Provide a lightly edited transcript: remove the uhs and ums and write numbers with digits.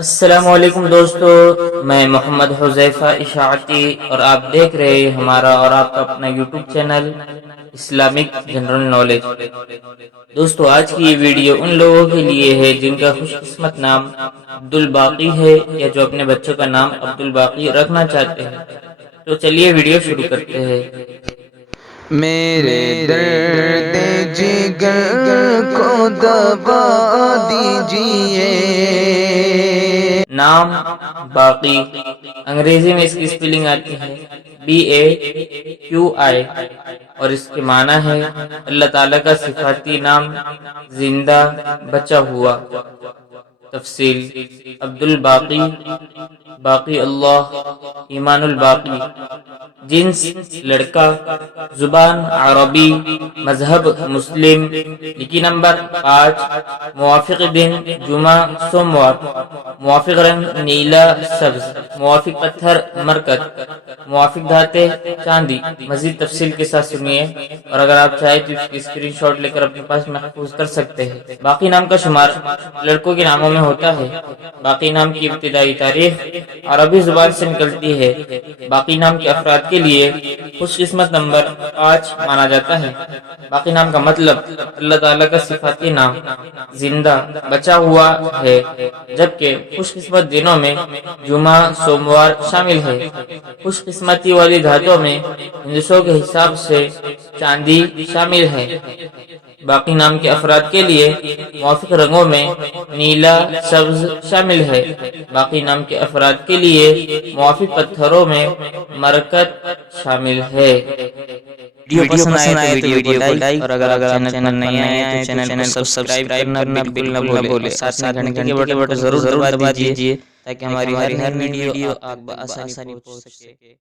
السلام علیکم دوستو، میں محمد حذیفہ اشاعتی اور آپ دیکھ رہے ہیں ہمارا اور آپ کا اپنا YouTube channel Islamic general knowledge. دوستو، آج کی یہ ویڈیو ان لوگوں کے لیے ہے جن کا خوش قسمت نام عبدالباقی ہے یا جو اپنے بچوں کا نام عبدالباقی رکھنا چاہتے ہیں۔ تو چلیے ویڈیو شروع کرتے ہیں۔ میرے درد جگر کو دبا دیجئے۔ نام باقی، انگریزی میں اس کی سپیلنگ آتی ہے BAQI اور اس کے معنی ہے اللہ تعالیٰ کا صفاتی نام، زندہ، بچا ہوا۔ تفصیل: عبدالباقی، باقی اللہ، ایمان الباقی، جنس لڑکا، زبان عربی، مذہب مسلم، لکی نمبر 5، موافق دن جمعہ سوموار، موافق رنگ نیلا سبز، موافق پتھر مرکت، موافق دھاتے چاندی۔ مزید تفصیل کے ساتھ سنیے، اور اگر آپ چاہیں تو اس کی اسکرین شاٹ لے کر اپنے پاس محفوظ کر سکتے ہیں۔ باقی نام کا شمار لڑکوں کے ناموں میں ہوتا ہے۔ باقی نام کی ابتدائی تاریخ عربی زبان سے نکلتی ہے۔ باقی نام کے افراد کے لیے خوش قسمت نمبر 5 مانا جاتا ہے۔ باقی نام کا مطلب اللہ تعالیٰ کا صفاتی نام، زندہ، بچا ہوا ہے، جبکہ خوش قسمت دنوں میں جمعہ سوموار شامل ہے۔ خوش قسمتی والی دھاتوں میں ہندسوں کے حساب سے چاندی شامل ہے۔ باقی نام کے افراد کے لیے موافق رنگوں میں نیلا سبز شامل ہے۔ باقی نام کے افراد کے لیے موافق پتھروں میں مرکت شامل ہے۔ ویڈیو پسند آئے تو ویڈیو کو لائک، اور اگر آپ چینل پر نئے آئے تو چینل کو سبسکرائب کرنا بالکل نہ بھولے، ساتھ میں گھنٹی کے بٹن ضرور دبا دیجئے تاکہ ہماری ہر ویڈیو آپ تک بآسانی پہنچ سکے۔